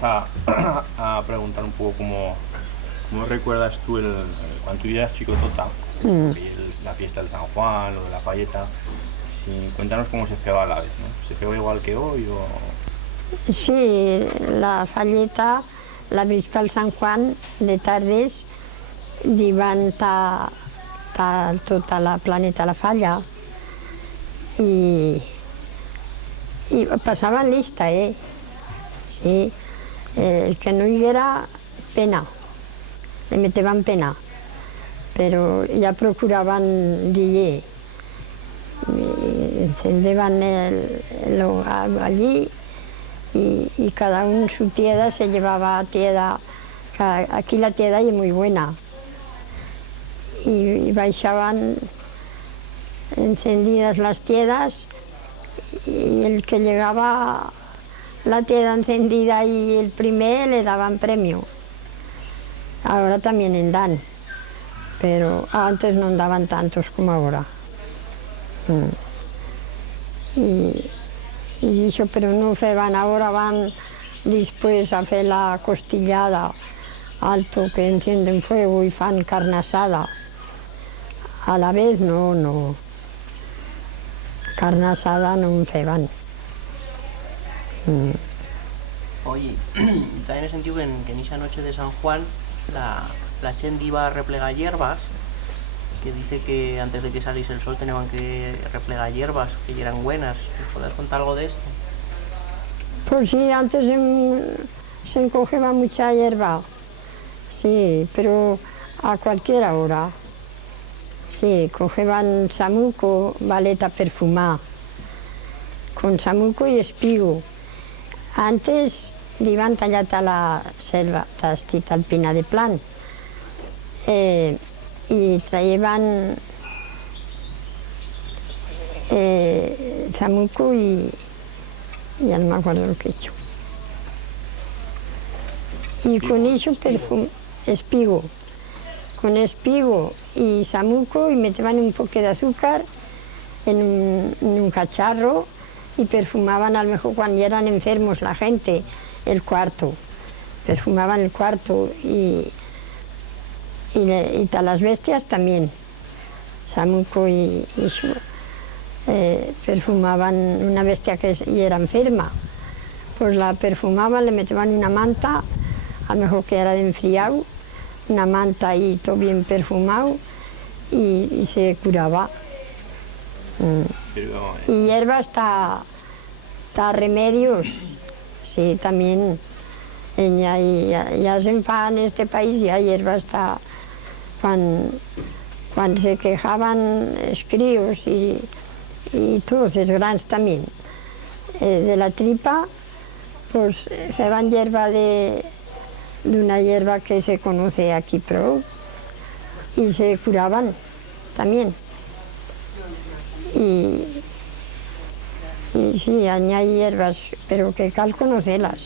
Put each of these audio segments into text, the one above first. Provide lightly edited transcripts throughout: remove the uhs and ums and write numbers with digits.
vamos a preguntar un poco cómo recuerdas tú cuando tú eras chicotota, la fiesta del San Juan o de la Falleta. Sí, cuéntanos cómo se feba a la vez, ¿no? ¿Se feba igual que hoy o...? Sí, la Falleta, la vispa del Sant Juan, de tardes, llevan tota la planeta a la falla i passaven lista, Sí, el que no hi era, pena, le meteven pena, però ja procuraven dir encendeban el hogar allí y cada uno su tieda se llevaba tieda, aquí la tieda es muy buena, y baixaban encendidas las tiedas y el que llegaba la tieda encendida y el primer le daban premio. Ahora también en dan, pero antes no daban tantos como ahora. Y eso, pero no feban, ahora van después a hacer la costillada alto, que encienden fuego y fan carne asada. A la vez no, carne asada no en feban. Oye, también he sentido que en esa noche de San Juan la gente iba a replegar hierbas, que dice que antes de que saliese el sol tenían que replegar hierbas, que ya eran buenas. ¿Me podés contar algo de esto? Pues sí, antes se encogeba mucha hierba, sí, pero a cualquier hora. Sí, cogeban samuco, valeta perfumada, con samuco y espigo. Antes iban tallat a la selva, tastit alpina de plan, y traían samuco y ya no me acuerdo lo que he hecho. Y con eso espigo, con espigo y samuco, y metían un poco de azúcar en un cacharro y perfumaban, a lo mejor cuando ya eran enfermos la gente, el cuarto. Perfumaban el cuarto y a las bestias también. Samuco y eso. Perfumaban una bestia que ya era enferma, pues la perfumaban, le metían una manta, a lo mejor que era de enfriado, una manta y todo bien perfumado, y se curaba. Y hierba hasta remedios, sí, también. Ya se fa en este país, ya hierba hasta cuando se quejaban los críos y todos los grandes también, de la tripa, pues feban hierba de una hierba que se conoce aquí prou, y se curaban también. Y sí, hay hierbas, pero que cal conocerlas.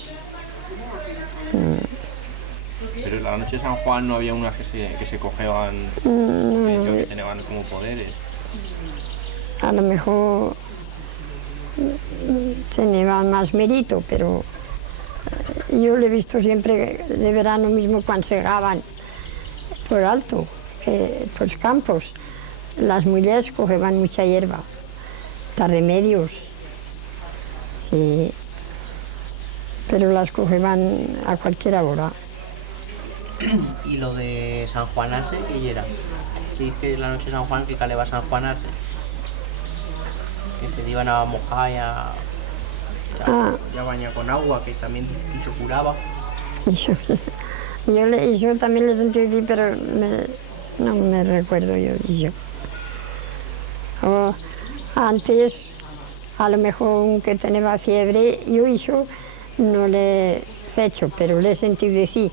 Pero en la noche de San Juan no había unas que se cogeban, que tenían como poderes. A lo mejor tenían más mérito, pero yo lo he visto siempre de verano mismo cuando segaban por alto, por los campos. Las mujeres cogían mucha hierba, para remedios, sí, pero las cogían a cualquier hora. Y lo de San Juanarse, ¿qué era? Que dice la noche de San Juan que caleba San Juanarse, que se iban a mojar ya baña con agua, que también dice que se curaba. Yo también les entendí, pero no me recuerdo yo. Antes, a lo mejor un que tenía fiebre, yo eso no le he hecho, pero le he sentido decir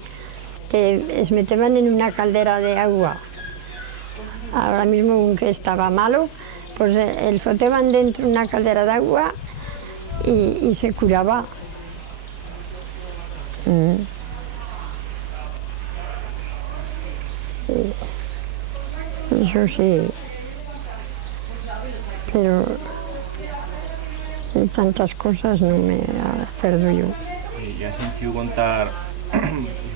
que se metían en una caldera de agua. Ahora mismo un que estaba malo, pues el foteban dentro de una caldera de agua y se curaba. Eso sí, pero de tantas cosas no me acuerdo yo. Y has sentido contar,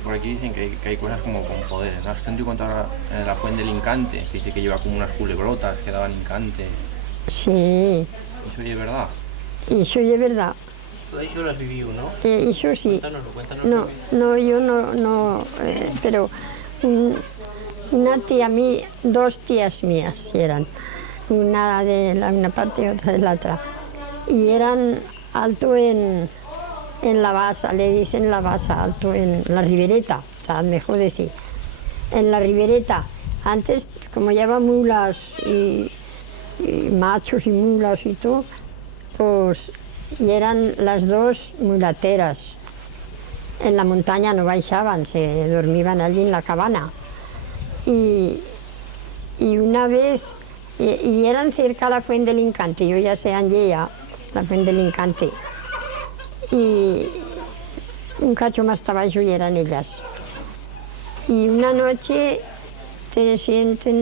por aquí dicen que hay cosas como con poderes, ¿no? Has sentido contar la fuente del Incante, que dice que lleva como unas culebrotas que daban Incante. Sí, ¿Eso es verdad? eso es verdad. Todo eso lo has vivido, ¿no? Eso sí. Cuéntanoslo. No, yo no, pero una tía mía, dos tías mías eran, una de una parte y otra de la otra, y eran alto en la basa, le dicen la basa, alto en la ribereta, mejor decir, en la ribereta. Antes, como lleva mulas y machos y mulas y todo, pues y eran las dos mulateras. En la montaña no baixaban, se dormían allí en la cabana. Y una vez, y eran cerca a la Fuente del Incante, yo ya sé Angella, la Fuente del Incante. Y un cacho más abajo y eran ellas. Y una noche te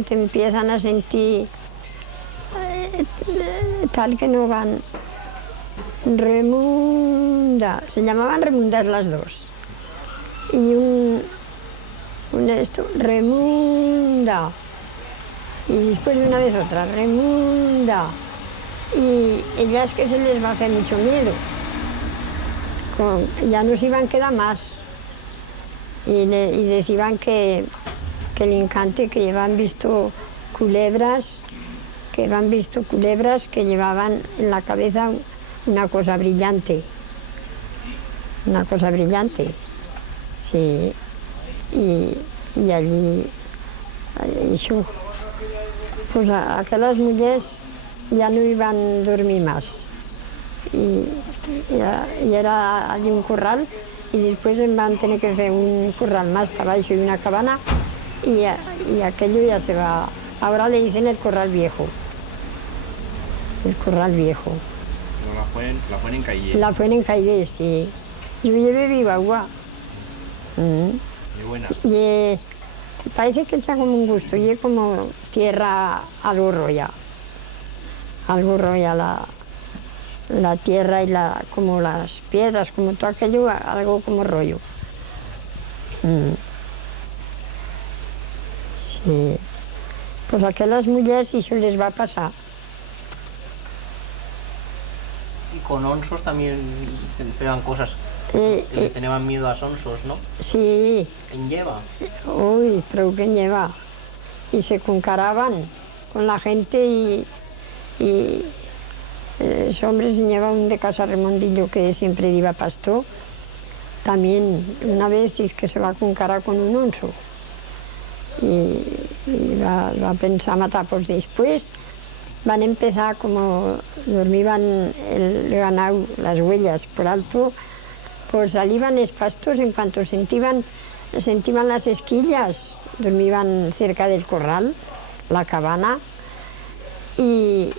empiezan a sentir tal que no van. Remunda, se llamaban Remundas las dos. Y Remunda. Y después de una vez otra, Remunda. Y ellas que se les va a hacer mucho miedo. Ya no se iban a quedar más. Y decían que el Incante, que llevaban visto culebras, que llevaban en la cabeza una cosa brillante, sí, y allí, eso, pues aquellas mujeres ya no iban a dormir más, y era allí un corral, y después van a tener que hacer un corral más abajo y una cabana, y aquello ya se va, ahora le dicen el corral viejo. La Fuente en Caillé. La Fuente en Caillé, sí. Yo llevé viva agua. Qué buena. Y parece que echa como un gusto, y es como tierra algo roya. Algo roya la tierra y como las piedras, como todo aquello, algo como rollo. Sí. Pues a aquellas mujeres eso les va a pasar. Y con onsos también se fean cosas que le tenían miedo a onsos, ¿no? Sí. En lleva. Uy, pero que lleva. Y se concaraban con la gente y los hombres llevaban de casa Remondillo, que siempre iba pastor. También una vez es que se va a concarar con un onso. Y va a pensar matar, pues después van a empezar, como dormían el ganado, las huellas por alto, pues salían los pastos en cuanto sentían las esquillas, dormían cerca del corral, la cabana, y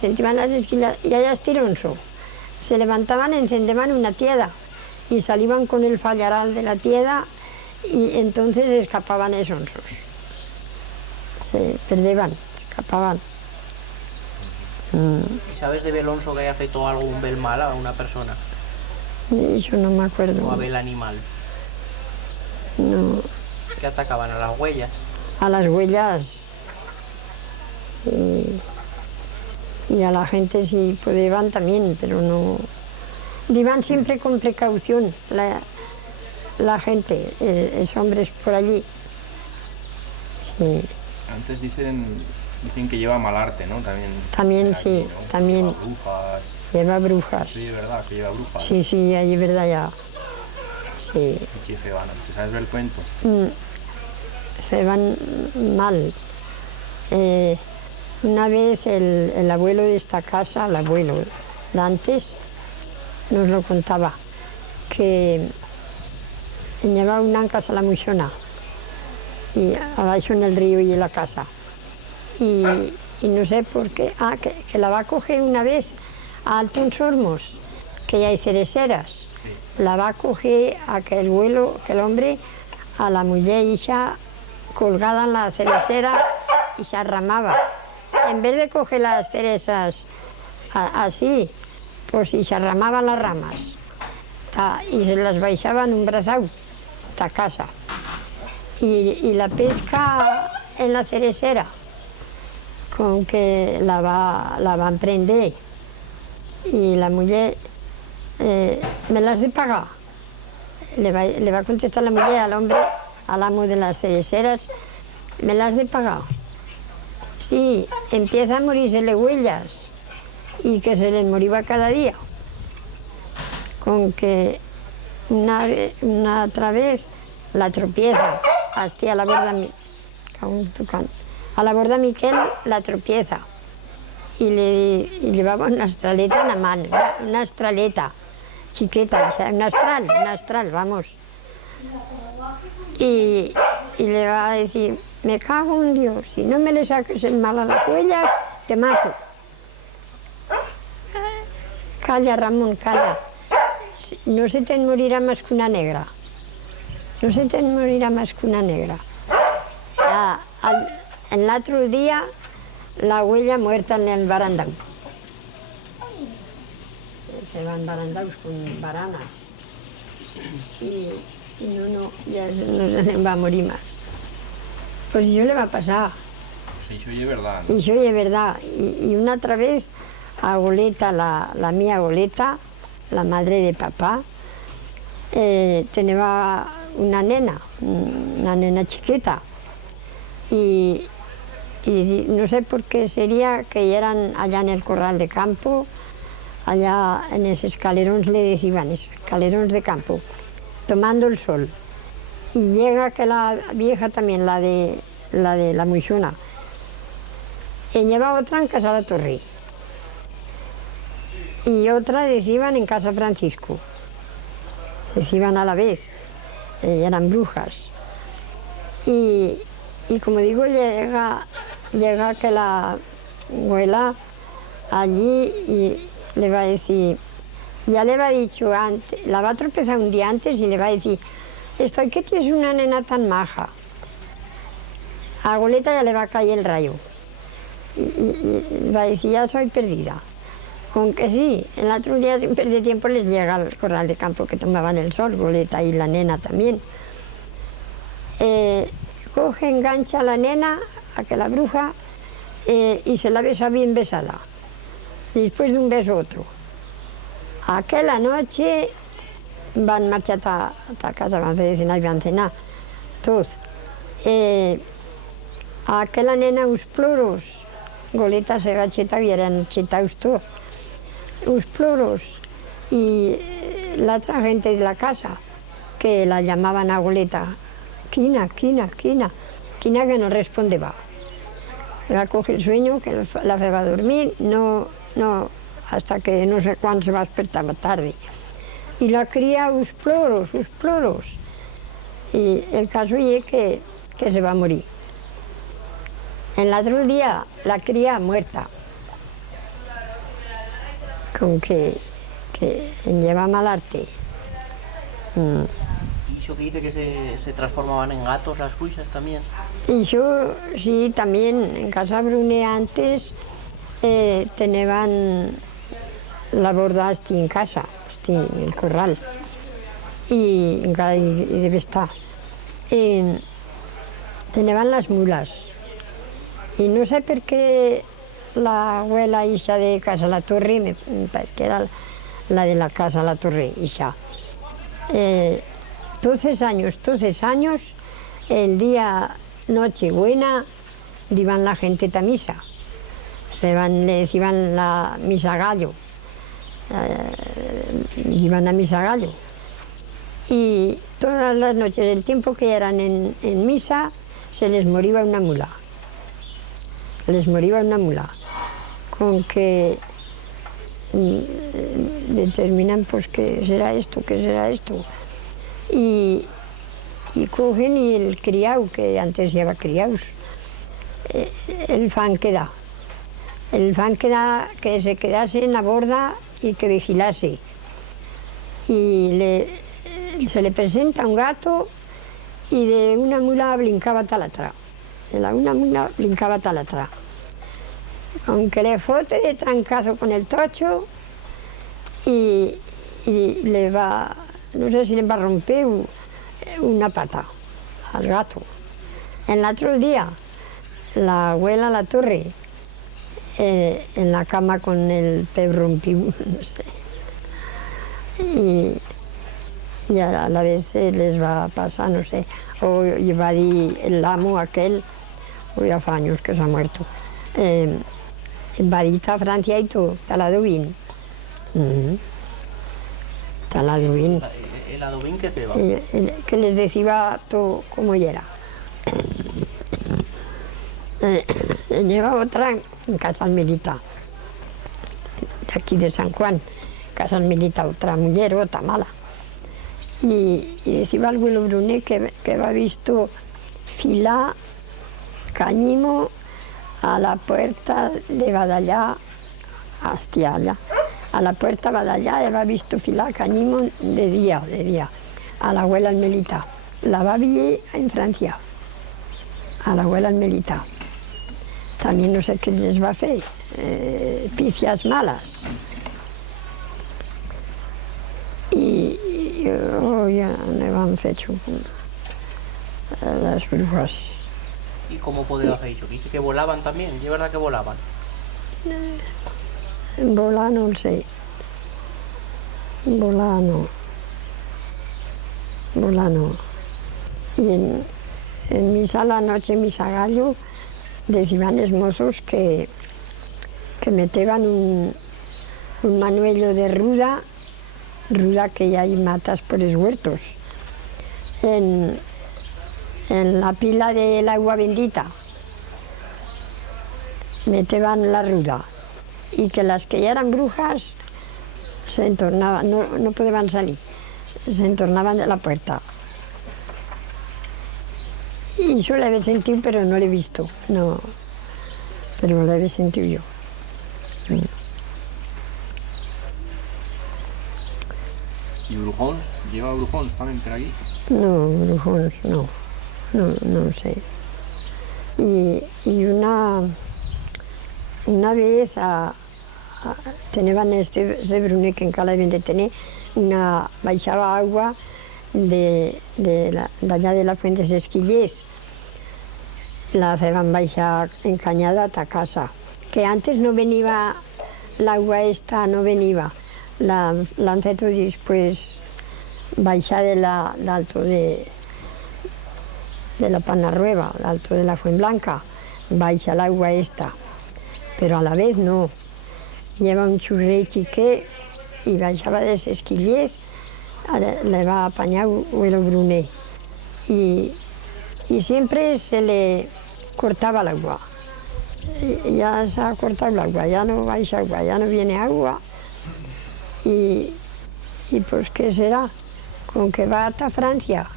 sentían las esquillas y allá estironso. Se levantaban, encendían una tieda y salían con el fallaral de la tieda y entonces escapaban esos onsos. Se perdían, escapaban. ¿Y sabes de Belonso que haya feito algo un bel mal a una persona? Eso no me acuerdo. ¿O a bel animal? No. ¿Que atacaban a las huellas? A las huellas y a la gente si podían también, pero no. Iban siempre con precaución la gente, los hombres por allí. Sí. Antes dicen que lleva mal arte, ¿no? También sí, ¿no? también. Lleva brujas. Lleva brujas. Sí, es verdad, que lleva brujas. Sí, ahí es verdad ya. Sí. Y qué feo, ¿no? ¿Te sabes ver el cuento? Se van mal. Una vez el abuelo de esta casa, el abuelo de antes, nos lo contaba, que llevaba una casa a la Muixona, y abajo en el río y en la casa. Y no sé por qué, que la va a coger una vez a Altos Hormos, que ya hay cereceras. La va a coger a que el hombre, a la mujer hija colgada en la cerecera y se arramaba. En vez de coger las cerezas así, pues y se arramaban las ramas. y se las baixaban un brazau a casa. Y la pesca en la ceresera, con que la van prender, y la mujer, me l'has de pagar. Le va contestar la mujer al hombre, al amo de las cereseras, me l'has de pagar. Sí, empieza a morirse huellas, y que se les moría cada día. Con que una otra vez la tropieza, hasta a la borda Miquel la tropieza, y le va una astraleta en la mano, una astraleta chiquita, o sea, un astral, vamos. Y le va a decir, me cago en Dios, si no me le saques el mal a las huellas, te mato. Calla, Ramón, calla. No se te morirá más que una negra. No se te morirá más que una negra. En el otro día, la huella muerta en el barandal. Se van barandaus con baranas. Y ya no se les va a morir más. Pues eso le va a pasar. Sí, eso es verdad, ¿no? Y eso es verdad. Y una otra vez, a Goleta, la mía Goleta, la madre de papá, tenía una nena chiquita. Y no sé por qué sería que eran allá en el corral de campo, allá en esos escalerones le decían, escalerones de campo, tomando el sol. Y llega que la vieja también, la de la Muixona, y lleva otra en Casa la Torre. Y otra decían en Casa Francisco. Decían a la vez, eran brujas. Y como digo, llega que la abuela allí y le va a decir, ya le va dicho antes, la va a tropezar un día antes y le va a decir, estoy que tienes una nena tan maja. A Goleta ya le va a caer el rayo. Y va a decir, ya soy perdida. Aunque sí, el otro día sin perder tiempo les llega al corral de campo que tomaban el sol, Goleta y la nena también. Coge, engancha a la nena, a que la bruja, y se la besa bien besada. Después de un beso otro. Aquella noche van marchar a casa, van a hacer cenar y van a cenar. Todos. Aquella nena, us ploros, Goleta se va chetar y eran chetados todos. Us ploros. Y la otra gente de la casa, que la llamaban a Goleta, Quina que no respondía. Va coge el sueño, que la fe va a dormir, no, hasta que no sé cuándo se va a despertar tarde. Y la cría, us ploros. Y el caso es que se va a morir. En el otro día, la cría muerta. Con que lleva mal arte. ¿Y eso que dice que se transformaban en gatos las brujas también? Y yo, sí, también en Casa Brune antes tenían la borda en casa, en el corral, y debe estar. Tenían las mulas. Y no sé por qué la abuela hija de Casa La Torre, me parece que era la de la Casa La Torre, hija. 12 años, el día Nochebuena, iban la gente a misa. Le decían la misa gallo. Iban a misa gallo. Y todas las noches, el tiempo que eran en misa, se les moría una mula. Con que determinan pues qué será esto. Y cogen y el criado, que antes lleva criados, el fan que da. El fan que se quedase en la borda y que vigilase. Y se le presenta un gato y de una mula brincaba tal atrás. Aunque le fote de trancazo con el tocho y le va no sé si le va a romper una pata al gato. El otro día, la abuela La Torre, en la cama con el pie rompido, no sé. Y a la vez les va a pasar, no sé. O va a decir el amo aquel, ya fa años que se ha muerto, va a dir a Francia y todo, te l'adobin. Te l'adobin. ¿El adobín qué feba? Que les decía todo como era. Lleva otra en Casa Militar, de aquí de San Juan, Casa Militar, otra mujer, otra mala. Y decía al abuelo Brunet que había visto filar cañimo a la puerta de Badallá, hasta allá. A la puerta de Badallá había visto filar cañimo de día, a la abuela Militar. La va a ver en Francia, a la abuela Militar. También no sé qué les va a hacer, picias malas. Y ya me han hecho las brujas. ¿Y cómo podía hacer eso? Dice que volaban también, ¿es verdad que volaban? Volar no sé. Volar no. Y en misa la noche, en misa gallo, decían los mozos que metían un manuelo de ruda que ya hay matas por los huertos, en la pila del agua bendita, metían la ruda, y que las que ya eran brujas se entornaban, no podían salir, se entornaban de la puerta. Y yo la he sentido, pero no la he visto, no, pero la he sentido yo. ¿Y brujón? ¿Lleva brujón también por aquí? No, brujones no sé. Y una vez tenían este Brunet que en Cala deben de tener, baixaba agua de allá de la Fuente de Esquillez. La hacían baixar encañada hasta casa. Que antes no venía, el agua esta no venía. La han hecho después baixar del alto de la Panarrueba, del alto de la Fuenblanca, baixa el agua esta. Pero a la vez no. Lleva un churret chiqué y baixaba de les Esquillez, le va a apañar el Brunet. Y siempre se le cortaba el agua. Ya se ha cortado el agua, ya no baixa agua, ya no viene agua. Y pues, ¿qué será? Con que va hasta Francia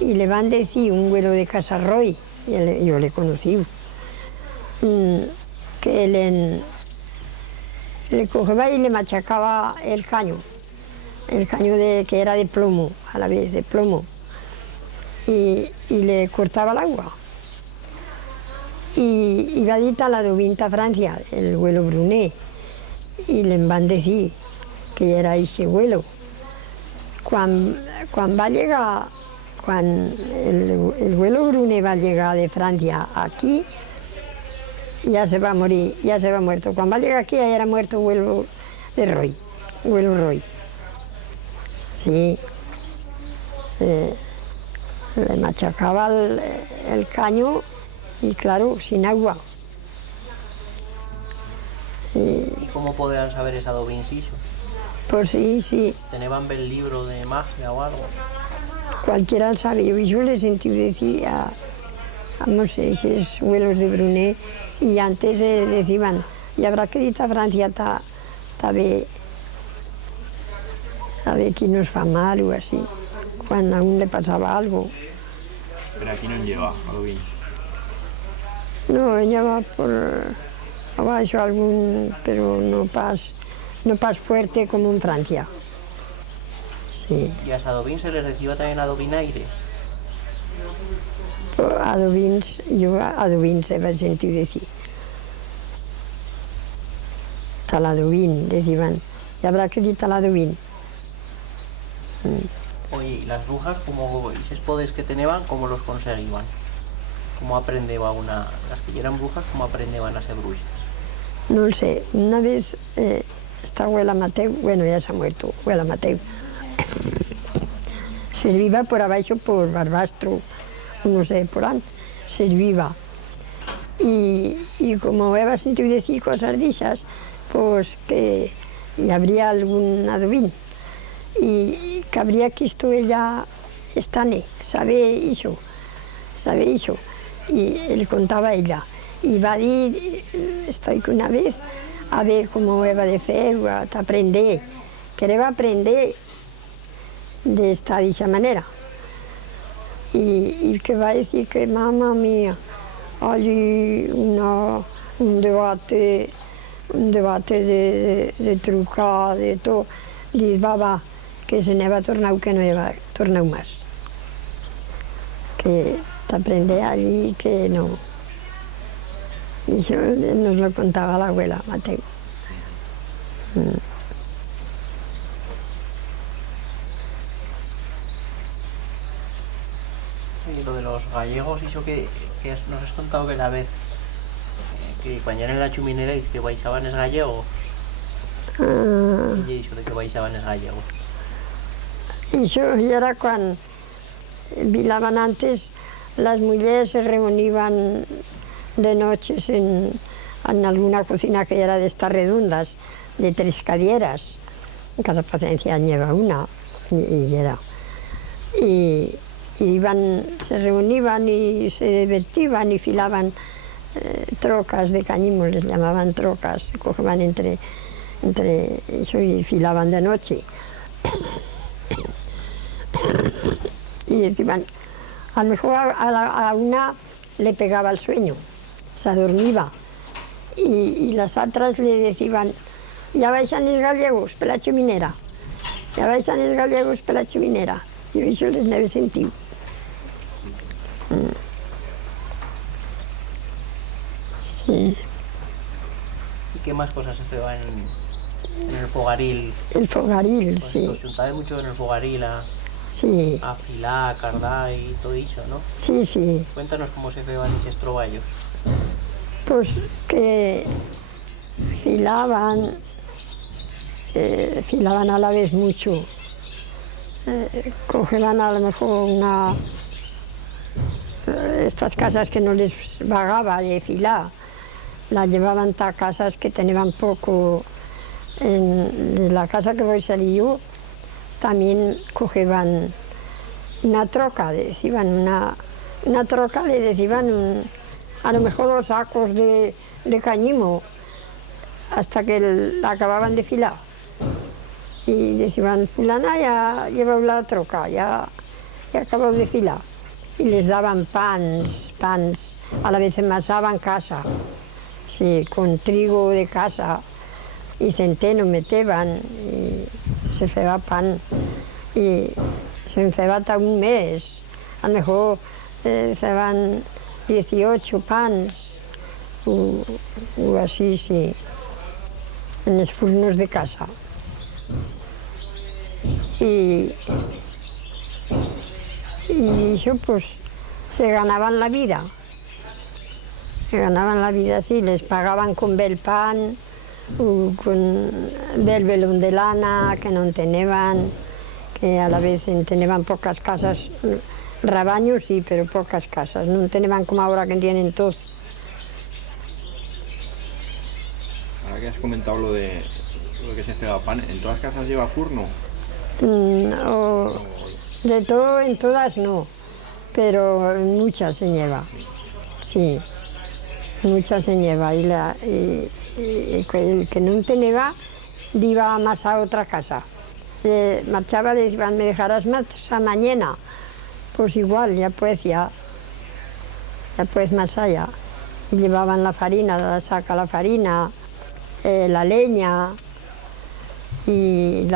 y le van a decir un vuelo de Casarroy, yo le conocí, que le cogía y le machacaba el caño que era de plomo, a la vez de plomo, y le cortaba el agua. Y iba a ir a la Dovinta Francia, el vuelo Brunet, y le van a decir que era ese vuelo. Cuando el vuelo Brunet va a llegar de Francia aquí, ya se va a morir, ya se va muerto. Cuando va a llegar aquí ya era muerto el vuelo de Roy, vuelo Roy. Sí, le machacaba el caño y claro, sin agua. ¿Y cómo podían saber esa dovinciso? Pues sí. ¿Tenían el libro de magia o algo? Cualquiera lo sabe. Yo le sentí decir no sé, esos vuelos de Brunet, y antes decían, y habrá que ir a Francia a ver quién nos fa mal o así, cuando a uno le pasaba algo. Pero aquí no lleva adobín. No, ella va por abajo algún, pero no pas fuerte como en Francia. Sí. ¿Y a adobín se les decía también adobinaires? Adobins, yo adobins he sentit decir. Taladobín, decían, y habrá que decir taladobín. Oye, ¿y las brujas, como esos poderes que tenían, cómo los conseguían? ¿Cómo aprendeba una, las que eran brujas, cómo aprendían a ser brujas? No lo sé. Una vez esta abuela Mateo, bueno, ya se ha muerto, abuela Mateo, serviva por abaixo por Barbastro, no sé, por ahí, serviva. Y como había sentido decir cosas dichas, pues que y habría algún adovín. Y que habría quisto ella estane, sabe iso. Y él contaba a ella. Y va a decir, estoy que una vez, a ver cómo iba de fer, a aprender, quería aprender de esta manera. Y que va a decir que, mamá mía, hay un debate de trucar, de todo. Dice, va, que se ne va tornar que no va tornar más. Que te aprende allí que no. Y eso nos lo contaba la abuela Mateo. Y lo de los gallegos, eso que nos has contado que la vez que cuando eran en la chuminera dice que baisaban es gallego. Y eso de que baisaban es gallego. Y eso era cuando vilaban antes, las mujeres se reunían de noches en alguna cocina que era de estas redondas, de 3 cadieras. En Casa Paciencia lleva una, y era. Y se reunían y se divertían y filaban trocas de cañimo, les llamaban trocas, se cogían entre eso y filaban de noche. Y decían, a lo mejor a una le pegaba el sueño, se dormía. Y las otras le decían, ya baisan los gallegos per la chuminera, ya baisan los gallegos per la chuminera. Yo eso les no he sentido. Sí. ¿Y qué más cosas se hacían en el fogaril? El fogaril, Pues sí. os juntabais mucho en el fogaril Sí, a filar, a cardar y todo eso, ¿no? sí. Cuéntanos cómo se hacían esos troballos. Pues que filaban a la vez mucho. Cogían a lo mejor estas casas que no les vagaba de filar, las llevaban a casas que tenían poco. De la casa que voy a salir yo, también cogían una troca, decían una troca, le decían a lo mejor 2 sacos de cañimo, hasta que la acababan de filar. Y decían, fulana ya lleva la troca, ya acabó de filar. Y les daban pans, a la vez se amasaban casa, sí, con trigo de casa, y centeno meteban, y se hacía pan, y se hacía hasta un mes. A lo mejor se hacían 18 pans, o así, sí, en los furnos de casa. Y eso pues se ganaban la vida. Sí, les pagaban con bel pan, o con bel velón de lana que no tenían, que a la vez tenían pocas casas, rabaños sí, pero pocas casas, no tenían como ahora que tienen todos. Ahora que has comentado lo de que se hacía pan, ¿en todas las casas lleva furno? De todo, en todas no, pero en muchas se lleva, sí, muchas se lleva. Y el que no tenía, iba más a otra casa. Marchaba, le decían, ¿me dejarás más mañana? Pues igual, ya puedes más allá. Y llevaban la farina, la saca la farina, la leña, y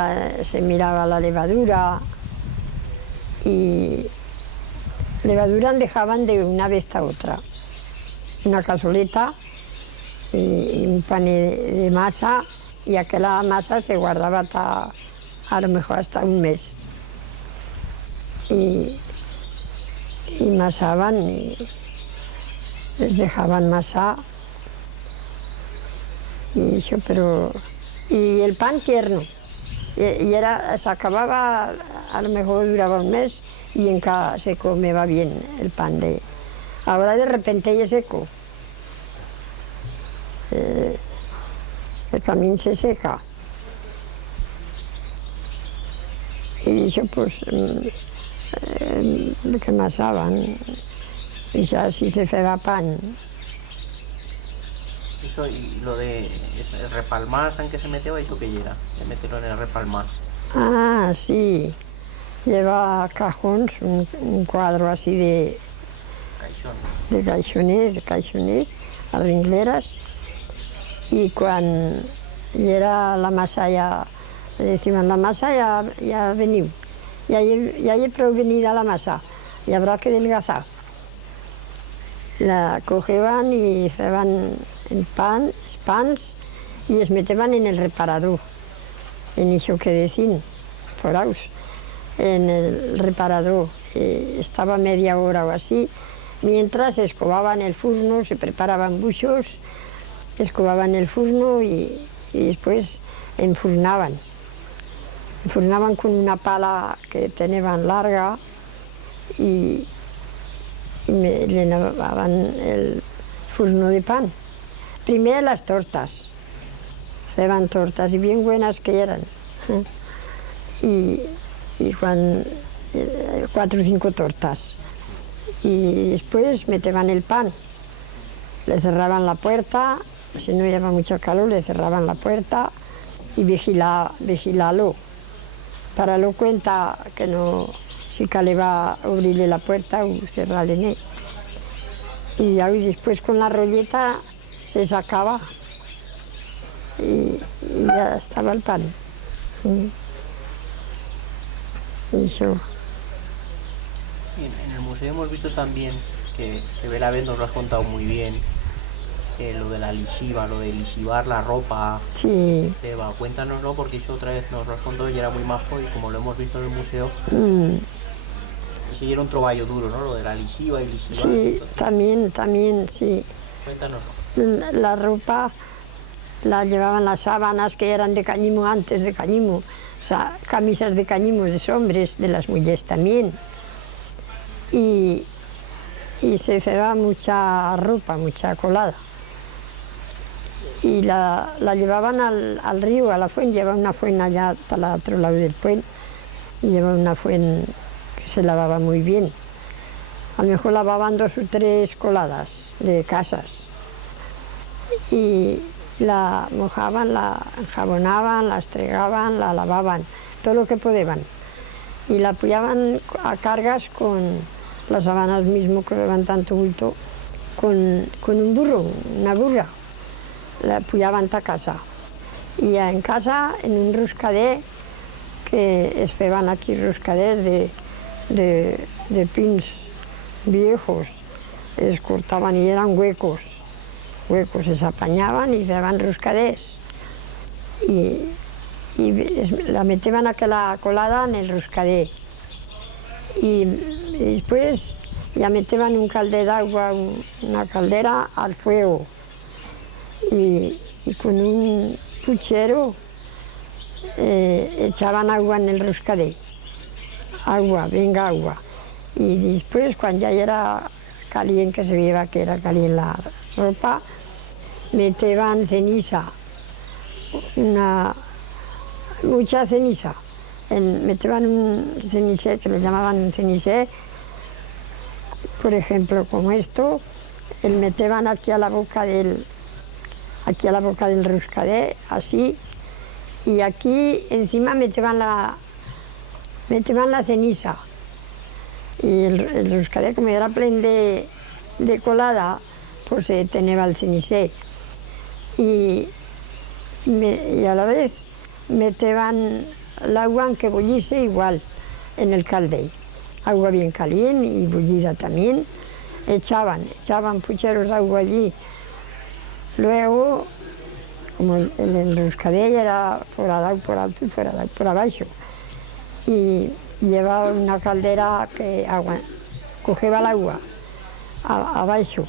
se miraba la levadura. Y levadura dejaban de una vez a otra. Una cazoleta y un pan de masa, y aquella masa se guardaba a lo mejor hasta un mes. y masaban y les dejaban masar y eso, pero y el pan tierno y era, se acababa, a lo mejor duraba un mes y en casa se comía bien el pan de ahora de repente ya seco, el camín se seca y eso pues que masaban y ya así se hacía pan. Eso, y lo de el repalmás en que se meteba, ¿eso qué era? De meterlo en el repalmás. Ah, sí, lleva cajones, un cuadro así Caixón. de caixoners, a ringleras, y cuando era la masa ya, decían la masa ya ha venido, ya hay prou venida la masa, y habrá que adelgazar. La cogían y hacían en pans y es metían en el reparador, en eso que decían, foraus, en el reparador. Estaba media hora o así, mientras escobaban el furno, se preparaban buchos, escobaban el furno y después enfurnaban. Enfurnaban con una pala que tenían larga y llenaban el furno de pan. Primero las tortas, hacían tortas y bien buenas que eran. Y cuando 4 o 5 tortas. Y después metían el pan, le cerraban la puerta, si no llevaba mucho calor le cerraban la puerta y vigilarlo. Para lo cuenta que no, si caleva abrirle la puerta o cerrarle. Y después con la rolleta se sacaba y ya estaba el pan. Y eso. En el museo hemos visto también que la vez nos lo has contado muy bien, lo de la lisiva, lo de lisivar la ropa, Sí. ceba. Cuéntanoslo porque eso otra vez nos lo has contado y era muy majo y como lo hemos visto en el museo, sí era un trabajo duro, ¿no? Lo de la lisiva y lisivar. Sí, también, sí. Cuéntanoslo. La ropa la llevaban las sábanas que eran de cañimo antes de cañimo, o sea, camisas de cañimo de los hombres, de las mujeres también. Y se hacía mucha ropa, mucha colada. Y la llevaban al río, a la fuente, llevaban una fuente allá al otro lado del puente, y llevaban una fuente que se lavaba muy bien. A lo mejor lavaban 2 o 3 coladas de casas. Y la mojaban, la enjabonaban, la estregaban, la lavaban, todo lo que podían. Y la apoyaban a cargas con las sábanas mismo que daban tanto bulto, con un burro, una burra. La apoyaban a casa. Y en casa, en un ruscader, que es feban aquí ruscaders de pins viejos, es cortaban y eran huecos, se apañaban y daban ruscaders. Y la metían aquella colada en el ruscader. Y después ya metían un calde d'agua, una caldera al fuego. Y con un puchero echaban agua en el ruscader. Agua, venga agua. Y después, cuando ya era caliente, que se veía que era caliente la ropa, metían ceniza, mucha ceniza. Metían un cenicé, que le llamaban un cenicé, por ejemplo, como esto, metían aquí a la boca del ruscader, así, y aquí encima metían la ceniza. Y el ruscader, como era pleno de colada, pues tenía el cenicé. Y a la vez metían l'agua en que bulliese igual en el calde, agua bien caliente y bullida también. Echaban pucheros de agua allí. Luego, como el ruscader era foradado por alto y foradado por abajo, y llevaba una caldera que cogía el agua abajo.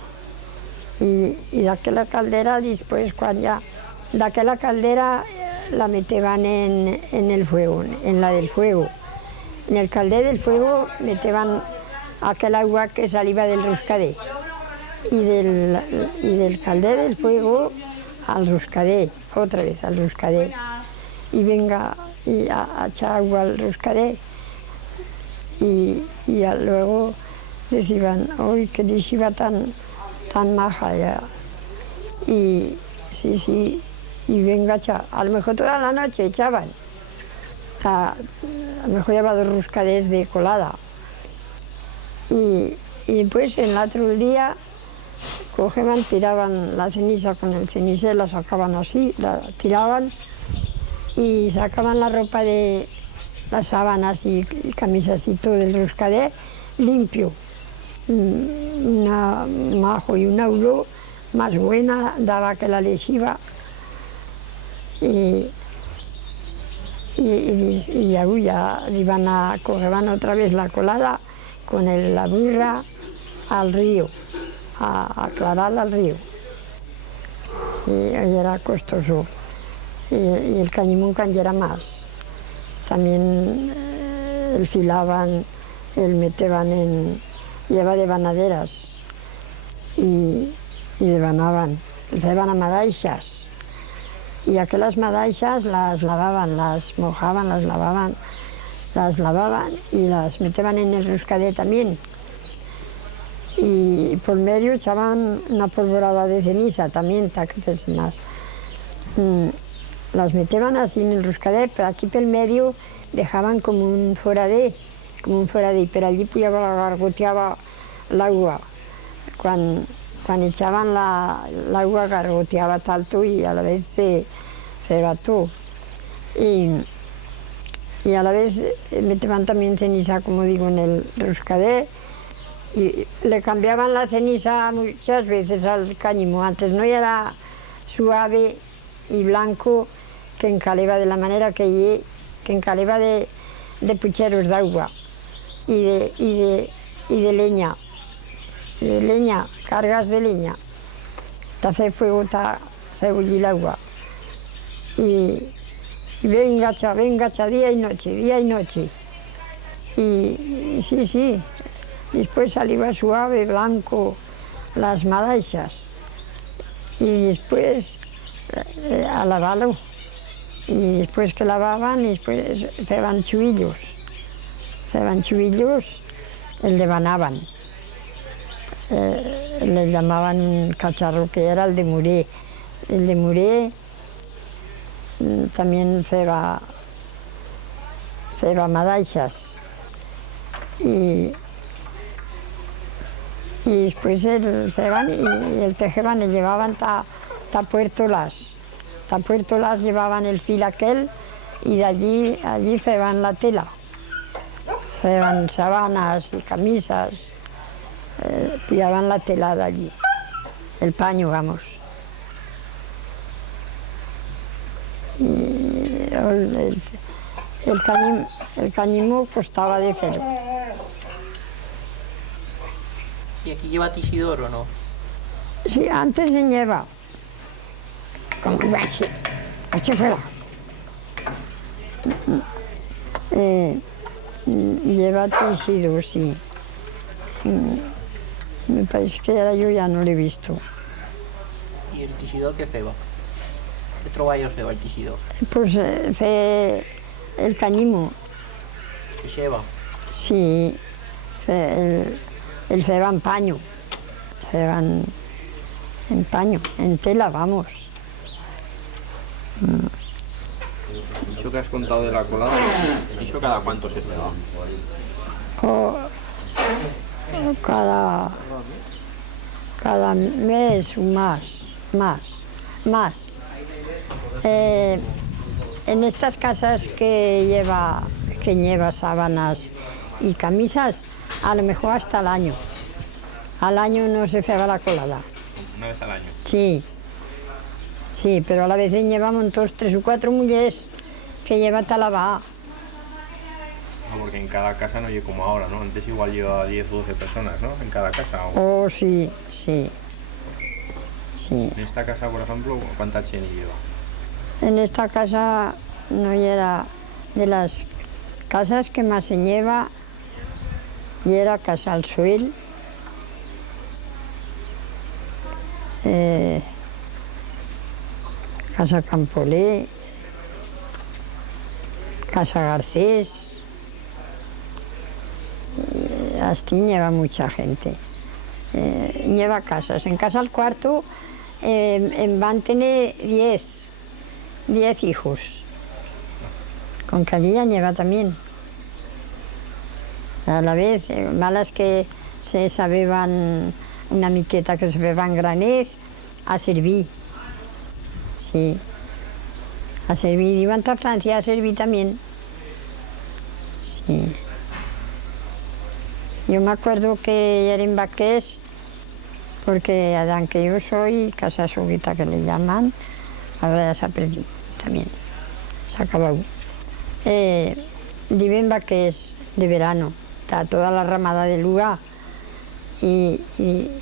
Y de aquella caldera, después, cuando ya, de aquella caldera la metían en el fuego, en la del fuego. En el calder del fuego metían aquel agua que salía del ruscader. Y del calder del fuego al ruscader, otra vez al ruscader. Y venga y a echar agua al ruscader. Y luego decían, ¡ay, qué yeshiva tan maja! Ya. Y sí, y venga a echar. A lo mejor toda la noche echaban. A lo mejor llevaba 2 ruscaders de colada. Y después, en el otro día, cogían, tiraban la ceniza con el cenicero, la sacaban así, la tiraban y sacaban la ropa de las sábanas y camisas y todo del ruscader limpio. Un majo y una olor más buena daba que la lesiva. Y ya iban a coger otra vez la colada con la burra al río, a aclararla al río. Y era costoso. Y el cañimuncan ya era más. También el filaban, el metían lleva de banaderas y devanaban, llevaban a madaixas. Y aquellas madaixas las lavaban, las mojaban, las lavaban y las metían en el ruscader también. Y por medio echaban una polvorada de ceniza también, taqueces más. Las metían así en el ruscader, pero aquí por el medio dejaban como un forader, pero allí gargoteaba el agua. Cuando echaban el agua gargoteaba tanto y a la vez se bató. Y a la vez metían también ceniza, como digo, en el ruscader. Y le cambiaban la ceniza muchas veces al cáñamo. Antes no era suave y blanco, que encaleba de la manera que encaleba de pucheros de agua y de leña. De leña, cargas de leña. Te hace fuego, te hace bullir el agua. Y venga, día y noche. Y sí. Después salía suave, blanco, las madaixas. Y después a lavarlo. Y después que lavaban, después hacían chuillos. El devanaban. Le llamaban un cacharro que era el de muré. El de muré también hacía madaixas. Y después el ceban y el tejeban le llevaban ta Puerto Las. Ta Puerto Las llevaban el fil aquel y de allí ceban la tela. Ceban sábanas y camisas, pillaban la tela de allí, el paño, vamos. Y el cañimo costaba de hacerlo. ¿Y aquí lleva tisidor o no? Sí, antes se lleva. Como iba así, fuera. Lleva tisidor, sí. Me parece que ahora yo ya no lo he visto. ¿Y el tisidor qué feba? ¿Qué troballos feba el tisidor? Pues fe el cañimo. ¿Qué lleva? Sí, el feba en paño. Feban en paño, en tela, vamos. Eso que has contado de la colada, ¿eso cada cuánto se pega? Cada mes más. En estas casas que lleva sábanas y camisas, a lo mejor hasta el año. Al año no se feba la colada. Una vez al año. Sí, pero a la vez llevamos 2, 3 o 4 mujeres que llevan a lavar. No, porque en cada casa no lleva como ahora, ¿no? Antes igual lleva 10 o 12 personas, ¿no? En cada casa. O... Oh, sí, sí. Sí. En esta casa, por ejemplo, ¿cuánta cheni lleva? En esta casa no era de las casas que más se lleva, y era Casa al Suel, Casa Campolé, Casa Garcés, así lleva mucha gente. Lleva casas. En Casa al Cuarto van a tener 10 hijos. Con Calilla lleva también. A la vez, malas que se sabían una miqueta que se beban granés, a servir. Sí. A servir. Iban a Francia a servir también. Sí. Yo me acuerdo que era en Baqués, porque Adán que yo soy, Casa Suguita que le llaman, ahora ya se ha perdido también, se ha acabado. Vive en Baqués de verano, está toda la ramada de Luga y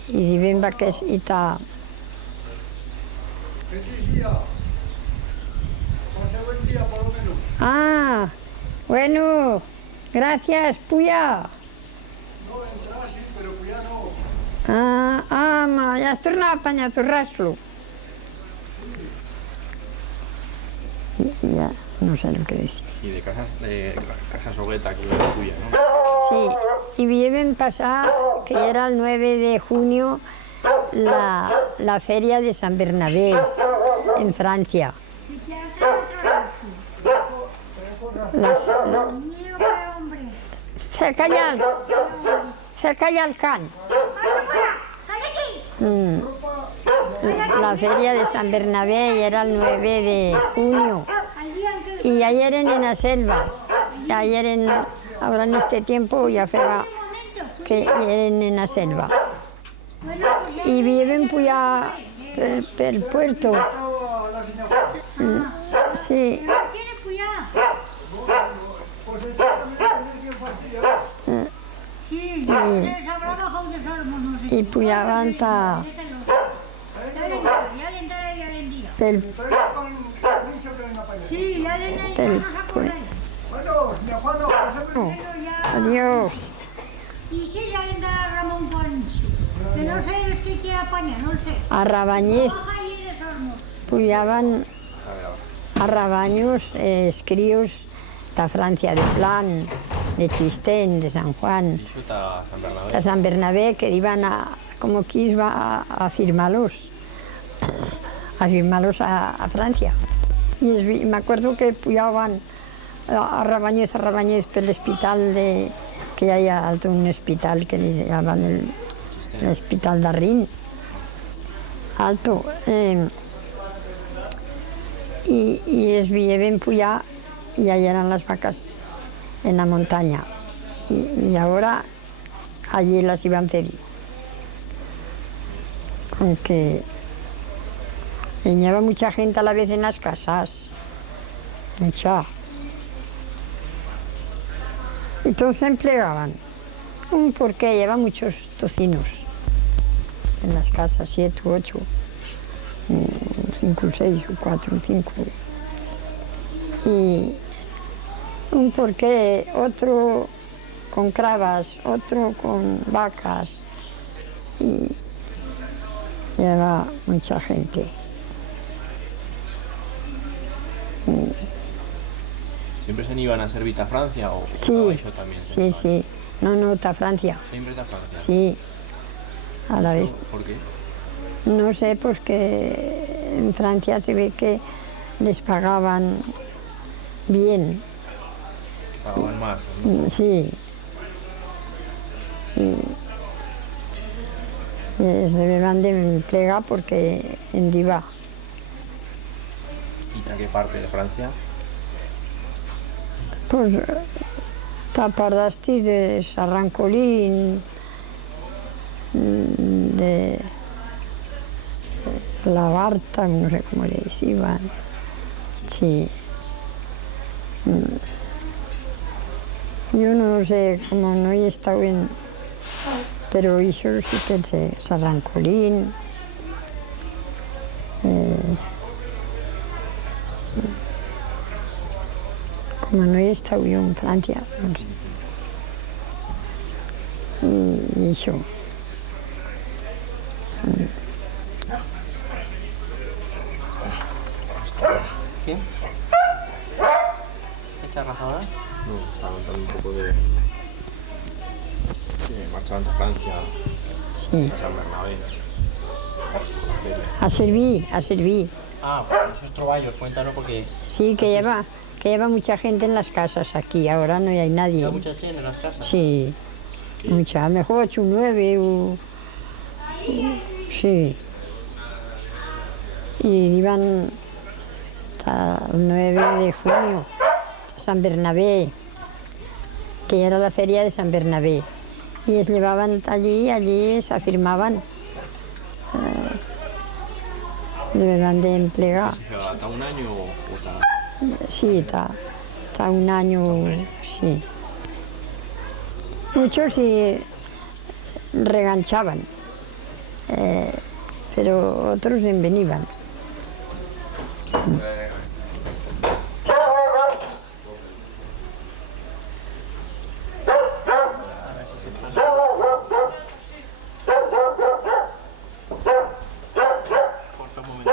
vive en Baqués y está... Buen día, por lo menos. Ah, bueno, gracias, Puya. No, entrar sí, pero ya no. Ma, ja has tornat a apanyar torraslo. Ya, no sé lo que decir. Y de casa Sogueta, que es la tuya, ¿no? Sí, y bien pasar que era el 9 de junio la feria de San Bernabé en Francia. Se calla el can. La feria de San Bernabé era el 9 de junio y ayer en la selva, ahora en este tiempo ya fue que eren en la selva y viven puya per el puerto. Sí. Y pujaban pel Adiós. I si ja vendrà Ramon Pons, que no sé els que quiere apañar, no sé. A Rabanyes Baja allí de Sormos. pujaven a Rabanyos crios de Francia, de Plan, de Chistén, de San Juan, ¿Y eso está San Bernabé? de San Bernabé, que iban como que iba a firmarlos a Francia. Y me acuerdo que pujaven a Rabanyes per l'hospital que hi ha un hospital que li llaman l'hospital de Rin, alto. Y es veien pujar y allá eran las vacas en la montaña. Y ahora allí las iban a pedir. Aunque lleva mucha gente a la vez en las casas. Mucha. Y todos se empleaban. Porque lleva muchos tocinos en las casas, 7 u 8, 5 o 6 o 4 o 5. Y un porqué, otro con cravas, otro con vacas. Y lleva mucha gente. ¿Siempre se iban a servir a Francia o Sí, eso también? sí, sí. No, está Francia. ¿Siempre está Francia? Sí, a la vez. ¿Por qué? No sé, pues que en Francia se ve que les pagaban bien. Pagaban más, ¿no? Sí. Y les debían de emplear porque en Diva. ¿Y a qué parte de Francia? Pues tapardastis de Sarrancolín, de La Barta, no sé cómo le decían. Sí. Jo no sé, com no he estat en... Però això sí que el sé, Sarrancolín... Com no he estat jo en França, no sé. I això. ¿Qué? ¿Qué charlas ahora? No, estaba contando un poco de marchando a Francia, Sí. a San Bernabé. A servir. Ah, pues esos trovallos, cuéntanos porque Sí, que lleva mucha gente en las casas aquí, ahora no hay nadie. lleva mucha gente en las casas. Sí, mucha, a lo mejor 8 o 9 o... Sí. Y iban hasta el 9 de junio a San Bernabé, que era la feria de San Bernabé. Y es llevaban allí se afirmaban. Deberán de emplear. ¿Hasta un año o tal? Sí, está un año, sí. Muchos sí reganchaban, pero otros venían. Corta un momento.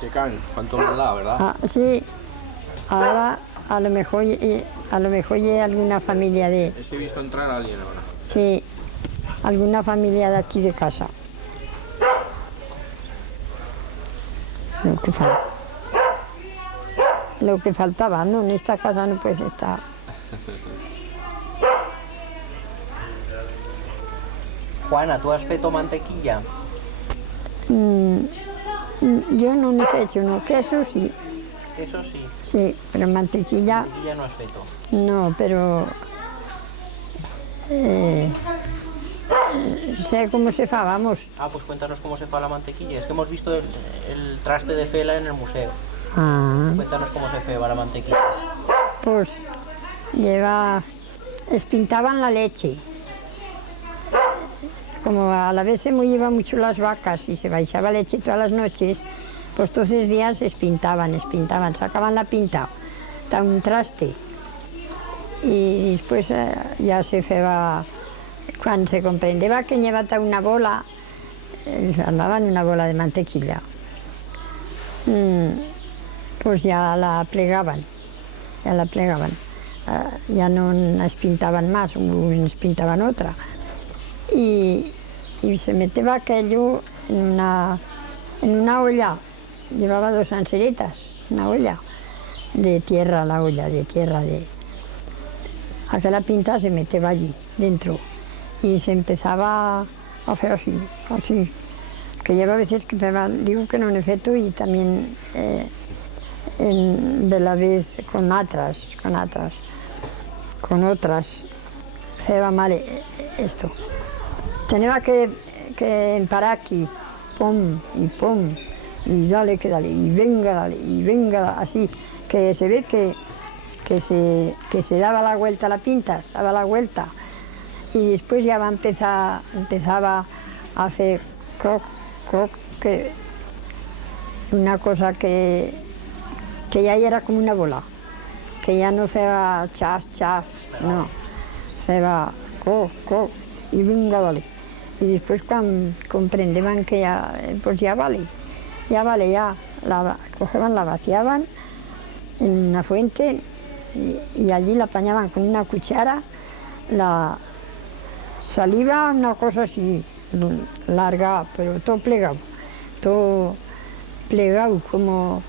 Secan, ¿cuánto más da, verdad? Ah, sí, ahora a lo mejor hay alguna familia de... Es que he visto entrar a alguien ahora. Sí, alguna familia de aquí de casa. Lo que faltaba, ¿no? En esta casa no puedes estar. Juana, ¿tú has feito mantequilla? Yo no he hecho, no, queso sí, Eso sí, sí, pero mantequilla mantequilla no has feito. no, pero sé cómo se fa, vamos. Ah, pues cuéntanos cómo se fa la mantequilla. Es que hemos visto el traste de Fela en el museo. Ah, Cuéntanos cómo se fa la mantequilla. pues espintaban la leche. Como a la vez se mollaban mucho las vacas y se baixaba leche todas las noches, pues todos los días espintaban, sacaban la pinta, hasta un traste. Y después ya se feba, cuando se comprendía que llevaba una bola, daban una bola de mantequilla. Pues ya la plegaban. Ya no la espintaban más, espintaban otra. Y se metía aquello en una olla, llevaba 2 anseretas, una olla de tierra, aquella pinta se metía allí dentro y se empezaba a hacer así, que lleva a veces que digo que no en efecto y también de la vez con otras, se va mal esto. Tenía que parar aquí, pum, y dale, y venga, así, que se ve que se daba la vuelta la pinta, y después ya empezaba a hacer croc, que una cosa que ya era como una bola, que ya no hacía chaf, no, hacía croc, y venga, dale. Y después cuando comprendían que ya, pues ya vale, la cogían, la vaciaban en una fuente y allí la apañaban con una cuchara, la saliva, una cosa así, larga, pero todo plegado, como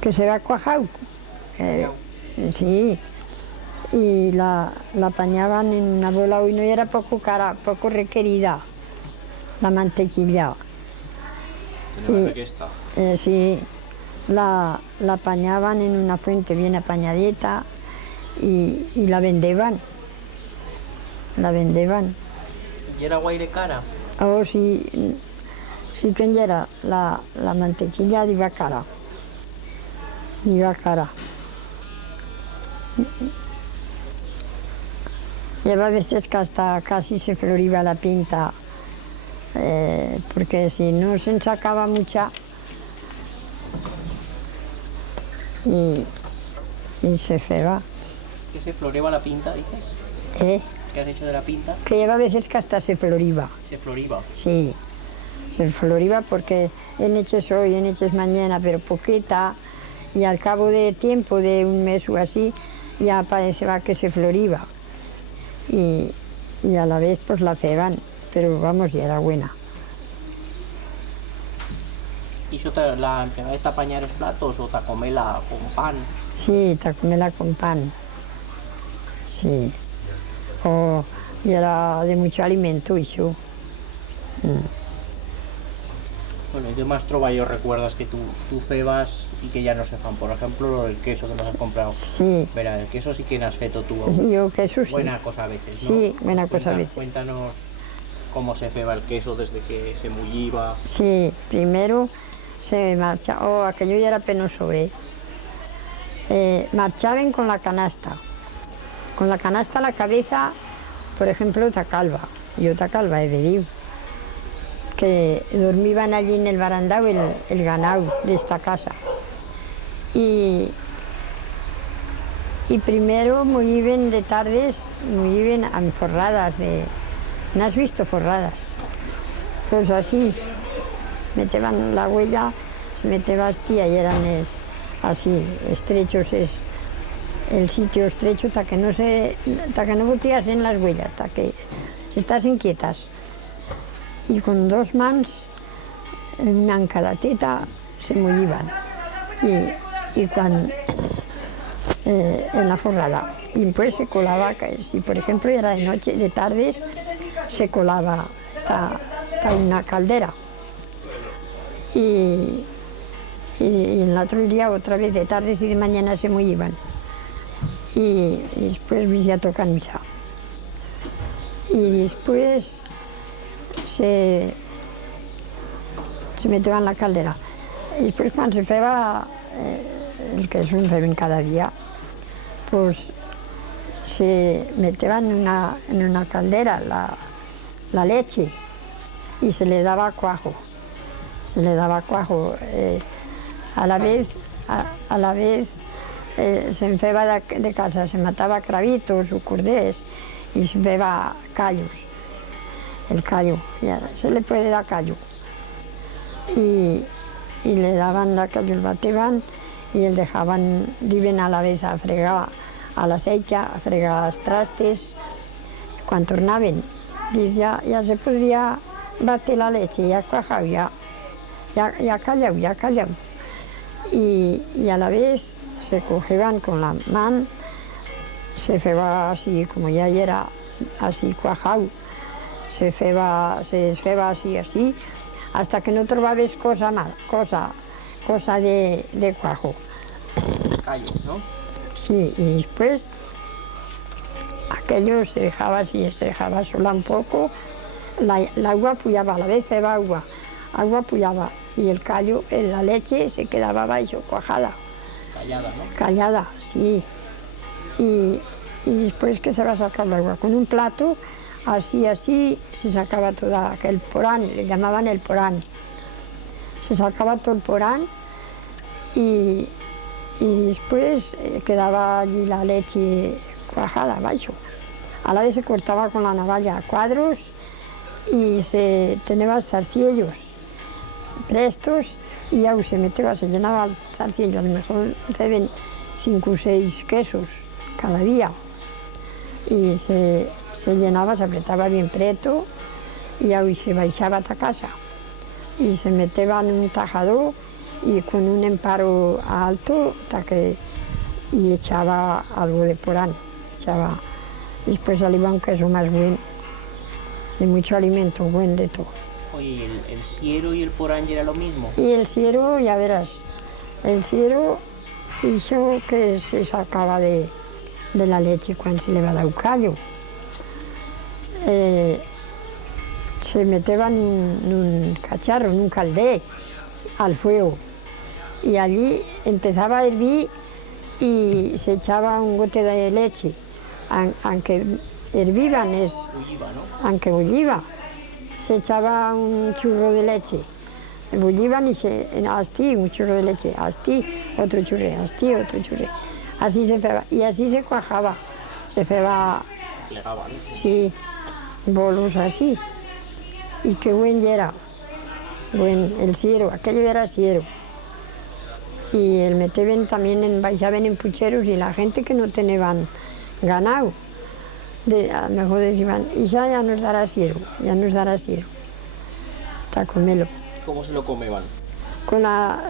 que se va cuajado. Sí. Y la apañaban en una bola y no era poco cara, poco requerida la mantequilla. Tenemos requesta. Sí, la apañaban en una fuente bien apañadita y la vendeban. ¿Y era guaire cara? Oh, sí, sí que era la mantequilla iba cara. Iba cara. Lleva veces que hasta casi se floría la pinta, porque si no se sacaba mucha y se feba. ¿Que se floreba la pinta, dices? ¿Qué has hecho de la pinta? Que lleva veces que hasta se floriba. Se floriba. Sí, se floriba porque en eches hoy, en eches mañana, pero poquita, y al cabo de tiempo, de un mes o así, ya parecía que se floriba. Y a la vez pues la ceban, pero vamos, ya era buena. ¿Y eso la empleabas a apañar los platos o te comela con pan? Sí, te comela con pan. Sí. Y era de mucho alimento, eso. Bueno, ¿y qué más troballos recuerdas que tú febas y que ya no se fan? Por ejemplo, el queso que nos has comprado. Sí. Verá, el queso sí que nos has feto tú. Sí, yo queso sí. Buena cosa a veces, ¿no? Sí, buena cosa a veces. Cuéntanos cómo se feba el queso desde que se mulliva. Sí, primero se marcha, aquello ya era penoso, marchaban con la canasta. Con la canasta a la cabeza, por ejemplo, Tacalba. Yo Tacalba he venido. Que dormían allí en el barandal el ganado de esta casa. Y primero moriven de tardes, moriven en forradas. ¿No has visto forradas? Pues así, meteban la huella, se meteba hostia y eran así, estrechos, el sitio estrecho, hasta que no botías en las huellas, hasta que se estás inquietas. Y con dos mans, una en cada teta, se molliban. Y cuando, en la forrada. Y después se colaba, si por ejemplo era de noche, de tardes, se colaba ta una caldera. Y el otro día otra vez de tardes y de mañana se molliban. Y después ya tocan misa. Y después se metían en la caldera. Y después cuando se feba, el que es un feben cada día, pues se metían en una caldera la leche y se le daba cuajo. Se le daba cuajo. A la vez se enfeba de casa, se mataba cravitos o cordés y se enfeba callos. El callo, ya se le puede dar callo. Y le daban la callo, el bateban y el dejaban, viven a la vez a fregar a la aceite, a fregar los trastes. Cuando tornaven, ya se podría bater la leche, ya cuajado, ya callado. Y a la vez se cogían con la mano, se feba así, como ya era así cuajado, se desfeba así, hasta que no trobabes cosa de cuajo. Callo, ¿no? Sí, y después aquello se dejaba así, se dejaba sola un poco, la agua puyaba, a la vez ceba agua puyaba, y el callo, la leche se quedaba abajo, cuajada. Callada, ¿no? Callada, sí. Y después que se va a sacar el agua con un plato, así, se sacaba todo aquel porán, le llamaban el porán. Se sacaba todo el porán y después quedaba allí la leche cuajada abajo. A la vez se cortaba con la navalla a cuadros y se tenía zarcillos prestos y ya se metía, se llenaba el zarcillo. A lo mejor se ven 5 o 6 quesos cada día. Y se llenaba, se apretaba bien preto y ahí se baixaba a casa. Y se metía en un tajador y con un emparo alto y echaba algo de porán. Después salía un queso más bueno, de mucho alimento, bueno de todo. Oye, ¿el siero y el porán era lo mismo? Y el siero, ya verás, el siero hizo que se sacaba de la leche cuando se le va a dar un callo. se metían en un cacharro, en un calder, al fuego. Y allí empezaba a hervir y se echaba un gote de leche. Aunque hervían, aunque bullía, se echaba un churro de leche. Bullían y así, un churro de leche, así, otro churre, así, otro churre. Así se feba, y así se cuajaba. Se feba, sí, bolos así. Y qué buen era, buen el siero, aquello era siero. Y el meteban también, baixaban en pucheros y la gente que no tenían ganado, a lo mejor decían, y ya nos dará siero, está comelo. ¿Cómo se lo comeban?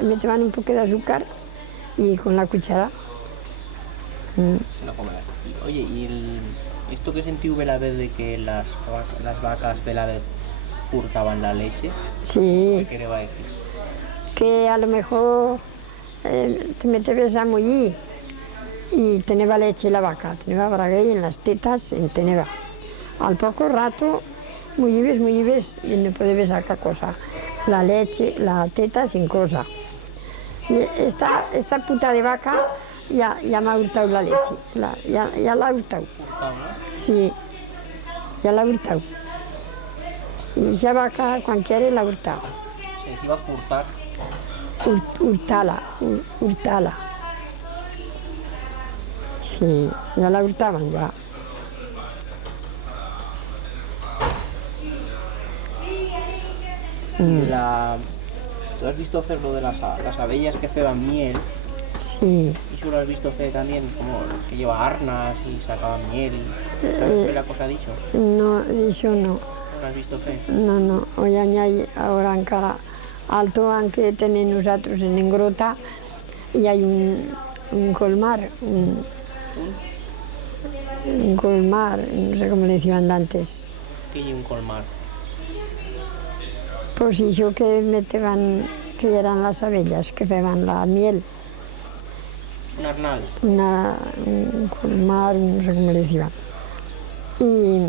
Metían un poco de azúcar y con la cuchara. Se lo comeban. Oye, esto que sentiu la vez de que las vacas la vez furtaban la leche? Sí. ¿Qué le va a decir? Que a lo mejor te metías a mollir y tenía leche la vaca, tenía braguer en las tetas, tenía. Al poco rato mullibes y no podías sacar cosa. La leche, la teta sin cosa. Y esta puta de vaca ya me ha hurtado la leche, ya la ha hurtado. Sí, ya la ha hurtado. Y esa vaca cualquiera la ha hurtado. ¿Se iba a furtar? Hurtala. Sí, ya la hurtaban ya. ¿Tú has visto hacer lo de las abellas que ceban miel? Sí. ¿Y tú lo has visto hacer también, como que lleva arnas y sacaban miel? ¿Sabes qué la cosa ha dicho? No, eso no. ¿No lo has visto hacer? No. Hoy añade ahora encara alto, aunque tenemos nosotros en Engrota, y hay un colmar, un colmar, no sé cómo le decían antes. ¿Qué hay un colmar? Pues eso que metían, que eran las abellas, que feban la miel. Un arnal. Un colmar, no sé cómo le decían. Y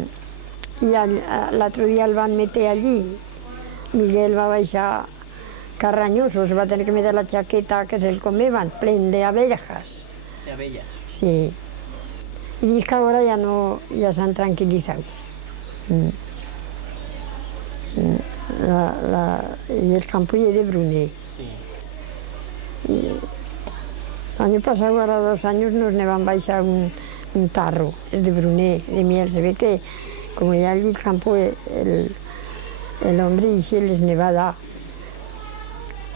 l'altre dia el van meter allí. Miguel va baixar carranyoso, se va tener que meter la chaqueta que se'l comeban, plen de abejas. ¿De abellas? Sí. Y dice que ahora ya se han tranquilizado. Y el campo es de Brunei. Sí. Y el año pasado, ahora 2 años, nos nevan baixar un tarro, es de Brunei, de miel. Se ve que, como ya allí el campo, el hombre y se les nevada.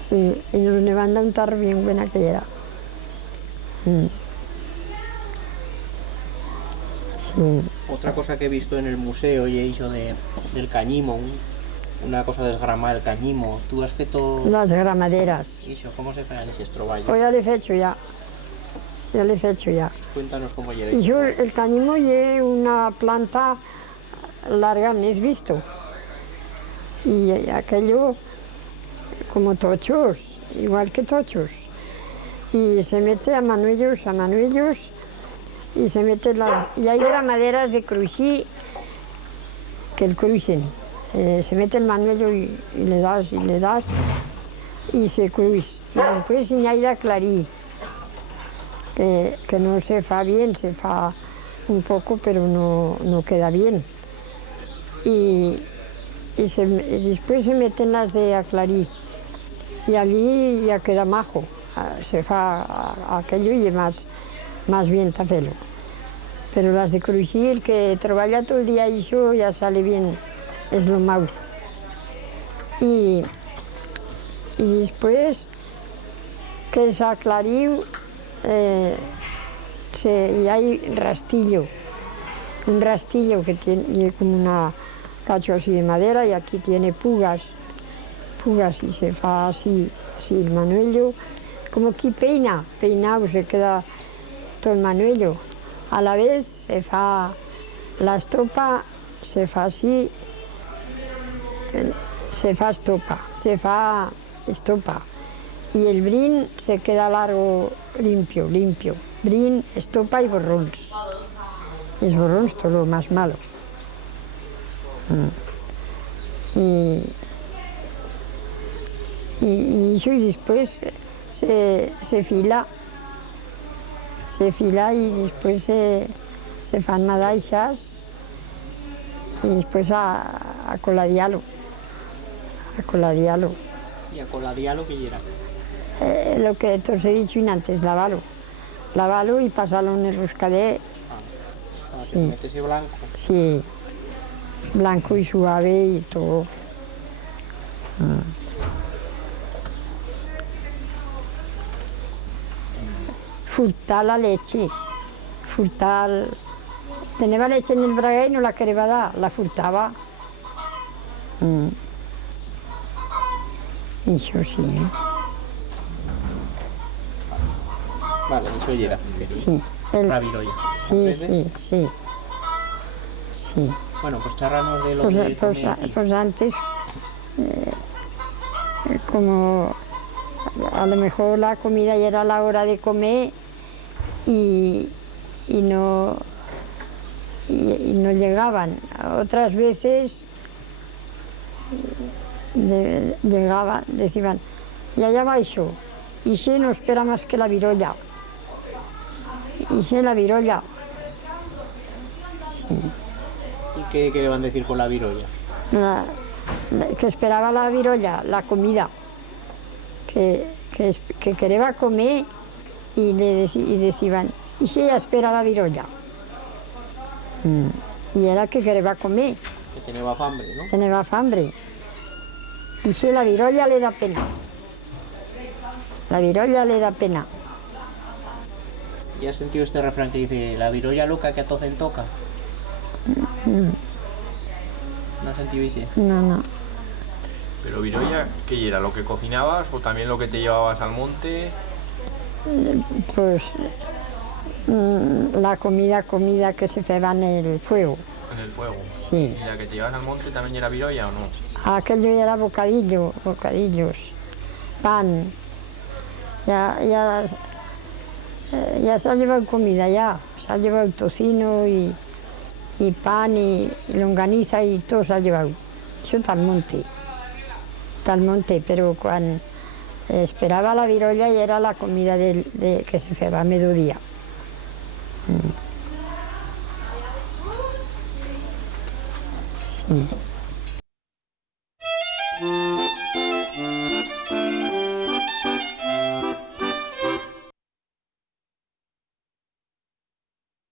Y nos nevan da un tarro bien buena que era. Sí. Otra cosa que he visto en el museo y he hecho del cañimo, una cosa desgramar el cañimo. ¿Tú has feito...? Las gramaderas. ¿Y eso? ¿Cómo se fean ese estroballo? Pues ya le he hecho ya. Cuéntanos cómo llega. Y yo, el cañimo es una planta larga, ¿no has visto? Y aquello, como tochos, igual que tochos. Y se mete a manuellos, y se mete y hay gramaderas de cruixí que el cruixen. Se mete el manuello y le das, y se cruix. Y después se añade clarí, que no se fa bien, se fa un poco, pero no queda bien. Y después se meten las de aclarí, y allí ya queda majo. Se fa aquello y es más bien hacerlo. Pero las de cruixí, el que trabaja todo el día y eso ya sale bien, es lo malo. Y después que se aclarió, y hay rastillo, un rastillo que tiene como una cacho así de madera y aquí tiene pugas y se fa así el manuello, como que peinado se queda todo el manuello. A la vez se fa la estopa, se fa así, se fa estopa. Y el brin se queda largo, limpio. Brin, estopa y borrons. Y es borrons todo lo más malo. y eso, y después se fila y después se fan madaixas y después a coladialo. Y a coladialo que era. Lo que te os he dicho antes, lavalo y pasarlo en el ruscadet, Para que Sí. se metiese blanco. sí, blanco y suave y todo. Furtar la leche, tenía leche en el braguer y no la quería dar, la furtaba. Eso sí, Vale, eso ya era. sí. La virolla. Sí. Bueno, pues charranos de lo Pues, que pues, come aquí. pues antes, como a lo mejor la comida ya era la hora de comer y no llegaban. Otras veces llegaban, decían, ya va eso, y si no espera más que la virolla. Y si la virolla. ¿Y qué querían decir con la virolla? Que esperaba la virolla, la comida, que quería comer y decían, ¿y si ella espera la virolla? Y era que quería comer, Que tenía hambre, ¿no? tenía hambre. Y si la virolla le da pena, la virolla le da pena. ¿Y has sentido este refrán que dice, la virolla loca que a tocen toca? ¿No has sentido ese? No. Pero virolla, ¿qué era? ¿Lo que cocinabas o también lo que te llevabas al monte? Pues la comida que se hacía en el fuego, En el fuego. sí. ¿Y la que te llevas al monte también era virolla o no? Aquello era bocadillos, pan. Ya se ha llevado comida, ya. Se ha llevado tocino y pan y longaniza y todo se ha llevado. Eso tal monte, pero cuando esperaba la virolla ya era la comida que se hacía a mediodía. Sí.